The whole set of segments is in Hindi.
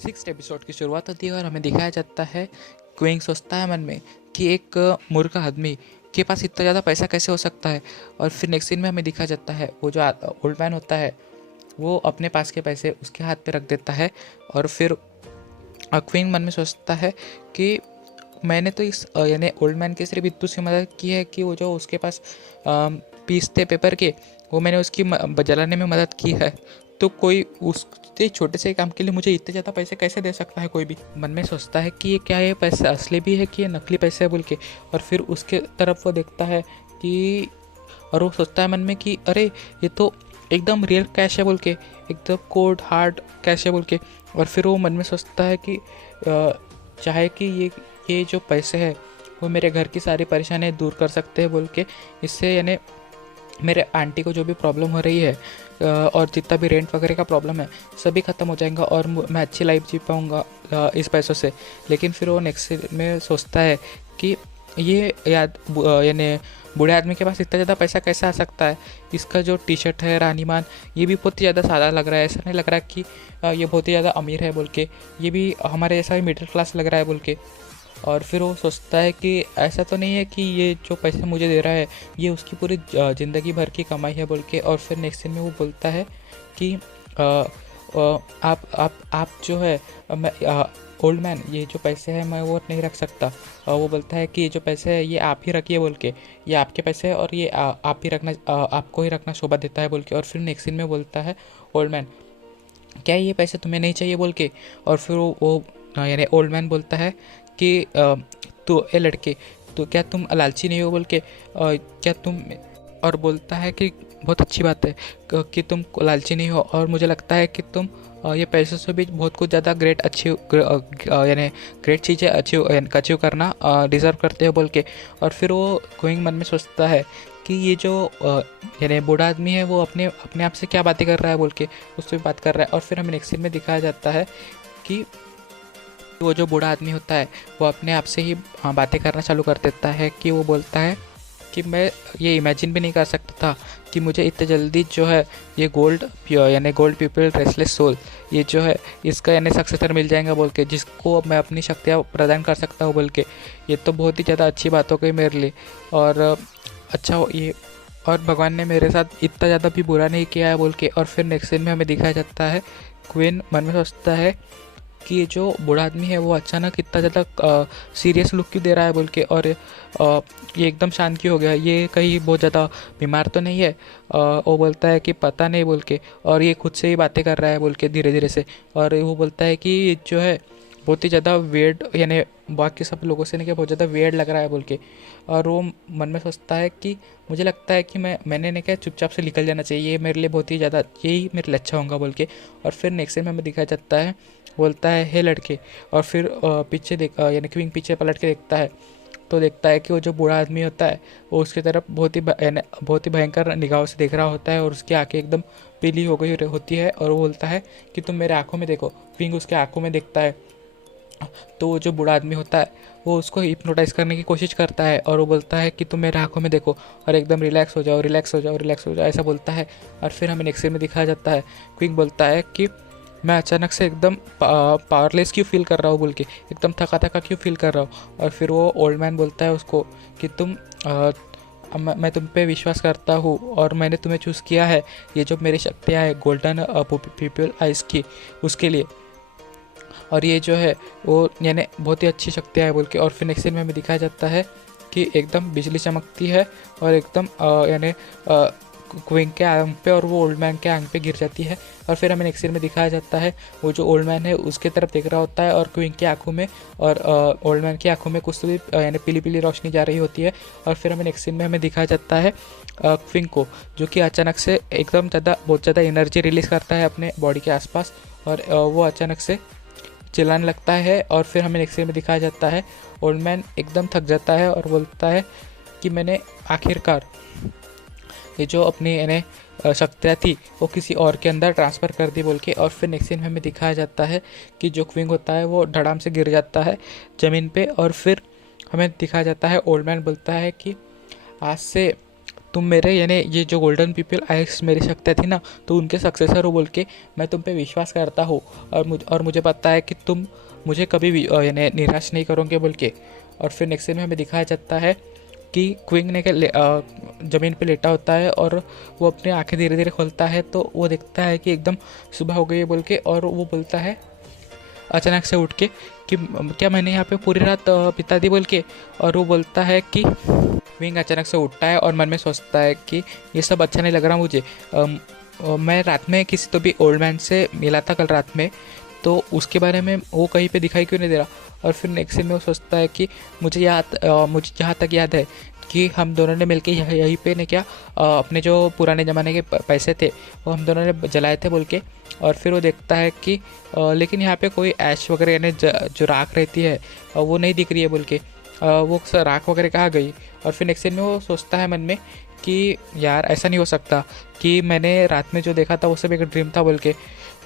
सिक्स्थ एपिसोड की शुरुआत होती है और हमें दिखाया जाता है क्विंग सोचता है मन में कि एक मूर्ख आदमी के पास इतना ज़्यादा पैसा कैसे हो सकता है। और फिर नेक्स्ट सीन में हमें दिखाया जाता है वो जो ओल्ड मैन होता है वो अपने पास के पैसे उसके हाथ पे रख देता है। और फिर क्विंग मन में सोचता है कि मैंने तो इस यानी ओल्ड मैन की सिर्फ इतनी सी मदद की है कि वो जो उसके पास पीस थे पेपर के वो मैंने उसकी जलाने में मदद की है। तो कोई उसके छोटे से काम के लिए मुझे इतने ज़्यादा पैसे कैसे दे सकता है कोई भी। मन में सोचता है कि ये क्या, ये पैसे असली भी है कि ये नकली पैसे है बोल के। और फिर उसके तरफ वो देखता है कि और वो सोचता है मन में कि अरे ये तो एकदम रियल कैश है बोल के, एकदम कोड हार्ड कैश है बोल के। और फिर वो मन में सोचता है कि चाहे कि ये जो पैसे हैं वो मेरे घर की सारी परेशानियाँ दूर कर सकते हैं बोल के। इससे यानी मेरे आंटी को जो भी प्रॉब्लम हो रही है और जितना भी रेंट वगैरह का प्रॉब्लम है सभी ख़त्म हो जाएगा और मैं अच्छी लाइफ जी पाऊँगा इस पैसों से। लेकिन फिर वो नेक्स्ट में सोचता है कि ये यानी बूढ़े आदमी के पास इतना ज़्यादा पैसा कैसे आ सकता है। इसका जो टी शर्ट है रानीमान ये भी बहुत ही ज़्यादा सादा लग रहा है, ऐसा नहीं लग रहा कि ये बहुत ही ज़्यादा अमीर है बोल के। ये भी हमारे जैसा ही मिडिल क्लास लग रहा है बोल के। और फिर वो सोचता है कि ऐसा तो नहीं है कि ये जो पैसे मुझे दे रहा है ये उसकी पूरी ज़िंदगी भर की कमाई है बोल के। और फिर नेक्स्ट सीन में वो बोलता है कि आप जो है मैं ओल्ड मैन ये जो पैसे हैं मैं वो नहीं रख सकता। वो बोलता है कि ये जो पैसे हैं ये आप ही रखिए बोल के, ये आपके पैसे हैं और ये आप ही रखना, आपको ही रखना शोभा देता है बोल के। और फिर नेक्स्ट सीन में बोलता है ओल्ड मैन क्या ये पैसे तुम्हें नहीं चाहिए बोल के। और फिर वो यानी ओल्ड मैन बोलता है कि तो ए लड़के तो क्या तुम लालची नहीं हो बोल के, क्या तुम, और बोलता है कि बहुत अच्छी बात है कि तुम लालची नहीं हो और मुझे लगता है कि तुम ये पैसों से भी बहुत कुछ ज़्यादा ग्रेट अचीव यानी ग्रेट चीज़ें अचीव करना डिज़र्व करते हो बोल के। और फिर वो गोइंग मन में सोचता है कि ये जो यानी बूढ़ा आदमी है वो अपने अपने आप से क्या बातें कर रहा है बोल के, उससे भी बात कर रहा है। और फिर हमें नेक्स्ट सीन में दिखाया जाता है कि वो जो बूढ़ा आदमी होता है वो अपने आप से ही बातें करना चालू कर देता है कि वो बोलता है कि मैं ये इमेजिन भी नहीं कर सकता था कि मुझे इतने जल्दी जो है ये गोल्ड यानी गोल्ड पीपल रेस्टलेस सोल ये जो है इसका यानी सक्सेसर मिल जाएगा बोल के, जिसको मैं अपनी शक्तियाँ प्रदान कर सकता हूँ बोल के। ये तो बहुत ही ज़्यादा अच्छी बात हो गई मेरे लिए। और अच्छा ये और भगवान ने मेरे साथ इतना ज़्यादा भी बुरा नहीं किया है बोल के। और फिर नेक्स्ट सीन में हमें दिखाया जाता है क्वीन मन में सोचता है कि ये जो बूढ़ा आदमी है वो अचानक इतना ज़्यादा सीरियस लुक क्यों दे रहा है बोल के। और ये एकदम शांत क्यों हो गया, ये कहीं बहुत ज़्यादा बीमार तो नहीं है। वो बोलता है कि पता नहीं बोल के। और ये खुद से ही बातें कर रहा है बोल के धीरे धीरे से। और वो बोलता है कि ये जो है बहुत ही ज़्यादा वेird यानी बाकी सब लोगों से नहीं कि बहुत ज़्यादा वेird लग रहा है बोल के। और वो मन में सोचता है कि मुझे लगता है कि मैंने नहीं क्या चुपचाप से निकल जाना चाहिए, ये मेरे लिए बहुत ही ज़्यादा यही मेरे लिए अच्छा होगा बोल के। और फिर नेक्स्ट सीन में हमें दिखाया जाता है बोलता है हे लड़के। और फिर पीछे यानी क्विंग पीछे पलट के देखता है तो देखता है कि वो जो बूढ़ा आदमी होता है वो उसकी तरफ बहुत ही भयंकर निगाहों से देख रहा होता है और उसकी आंखें एकदम पीली हो गई होती है। और वो बोलता है कि तुम मेरे आंखों में देखो। क्विंग उसके आंखों में देखता है तो वो जो बूढ़ा आदमी होता है वो उसको हिप्नोटाइज करने की कोशिश करता है और वो बोलता है कि तुम मेरे आंखों में देखो और एकदम रिलैक्स हो जाओ, रिलैक्स हो जाओ, रिलैक्स हो जाओ, ऐसा बोलता है। और फिर हमें नेक्स्ट सीन में दिखाया जाता है क्विंग बोलता है कि मैं अचानक से एकदम पावरलेस क्यों फील कर रहा हूँ बोल के, एकदम थका थका क्यों फील कर रहा हूँ। और फिर वो ओल्ड मैन बोलता है उसको कि मैं तुम पे विश्वास करता हूँ और मैंने तुम्हें चूज़ किया है, ये जो मेरी शक्तियाँ हैं गोल्डन पीपल आइस की उसके लिए। और ये जो है वो यानी बहुत ही अच्छी शक्तियाँ है बोल के। और फिर नेक्स्ट सीन में हमें दिखाया जाता है कि एकदम बिजली चमकती है और एकदम यानी क्विंग के आंख पे और वो ओल्ड मैन के आंख पे गिर जाती है। और फिर हमें नेक्स्ट सीन में दिखाया जाता है वो जो ओल्ड मैन है उसके तरफ देख रहा होता है और क्विंग की आंखों में और ओल्ड मैन की आंखों में कुछ तो भी यानी पीली पीली रोशनी जा रही होती है। और फिर हमें नेक्स्ट सीन में हमें दिखाया जाता है क्विंग को जो कि अचानक से एकदम बहुत ज़्यादा एनर्जी रिलीज़ करता है अपने बॉडी के आसपास और वो अचानक से चिल्लाने लगता है। और फिर हमें नेक्स्ट सीन में दिखाया जाता है ओल्ड मैन एकदम थक जाता है और बोलता है कि मैंने आखिरकार ये जो अपनी यानी शक्तियाँ थी वो किसी और के अंदर ट्रांसफ़र कर दी बोल के। और फिर नेक्स्ट सीन में हमें दिखाया जाता है कि जो क्विंग होता है वो धड़ाम से गिर जाता है ज़मीन पे। और फिर हमें दिखाया जाता है ओल्ड मैन बोलता है कि आज से तुम मेरे यानी ये जो गोल्डन पीपल आइस मेरी शक्तियाँ थी ना, तो उनके सक्सेसर हो बोल के मैं तुम पे विश्वास करता हूँ। और मुझे पता है कि तुम मुझे कभी भी यानी निराश नहीं करोगे बोल के। और फिर नेक्स्ट सीन में हमें दिखाया जाता है कि क्विंग ने ज़मीन पे लेटा होता है और वो अपनी आंखें धीरे धीरे खोलता है, तो वो देखता है कि एकदम सुबह हो गई है बोल के। और वो बोलता है अचानक से उठ के कि क्या मैंने यहाँ पे पूरी रात बिता दी बोल के। और वो बोलता है कि विंग अचानक से उठता है और मन में सोचता है कि ये सब अच्छा नहीं लग रहा मुझे। मैं रात में किसी तो भी ओल्ड मैन से मिला था कल रात में, तो उसके बारे में वो कहीं पे दिखाई क्यों नहीं दे रहा। और फिर नेक्स्ट सीन में वो सोचता है कि मुझे जहाँ तक याद है कि हम दोनों ने मिलके यहीं पे ने क्या अपने जो पुराने ज़माने के पैसे थे वो हम दोनों ने जलाए थे बोल के। और फिर वो देखता है कि लेकिन यहाँ पे कोई ऐश वगैरह यानी जो राख रहती है वो नहीं दिख रही है बोल के। वो राख वगैरह कहाँ गई। और फिर नेक्स्ट सीन में वो सोचता है मन में कि यार ऐसा नहीं हो सकता कि मैंने रात में जो देखा था वो सब एक ड्रीम था बोल के।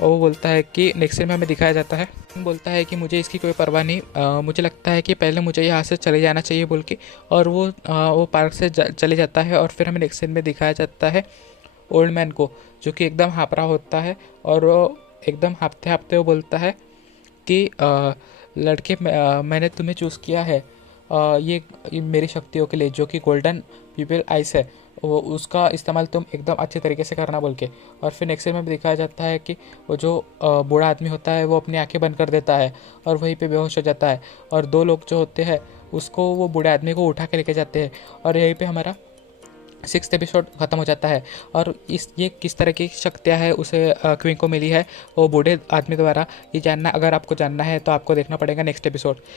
और वो बोलता है कि नेक्स्ट सीन में हमें दिखाया जाता है, बोलता है कि मुझे इसकी कोई परवाह नहीं, मुझे लगता है कि पहले मुझे यहाँ से चले जाना चाहिए बोल के। और वो पार्क से चले जाता है। और फिर हमें नेक्स्ट सीन में दिखाया जाता है ओल्ड मैन को, जो कि एकदम हाँफ रहा होता है। और वो एकदम हाँफते हाँफते वो बोलता है कि लड़के मैंने तुम्हें चूज़ किया है ये मेरी शक्तियों के लिए, जो कि गोल्डन पीपल आइस है, वो उसका इस्तेमाल तुम एकदम अच्छे तरीके से करना बोल के। और फिर नेक्स्ट सीन में भी दिखाया जाता है कि वो जो बूढ़ा आदमी होता है वो अपनी आंखें बंद कर देता है और वहीं पे बेहोश हो जाता है। और दो लोग जो होते हैं उसको वो बूढ़े आदमी को उठा के लेके जाते हैं। और यहीं पे हमारा 6th एपिसोड ख़त्म हो जाता है। और ये किस तरह की शक्तियाँ है उसे क्वीन को मिली है वो बूढ़े आदमी द्वारा, ये जानना अगर आपको जानना है तो आपको देखना पड़ेगा नेक्स्ट एपिसोड।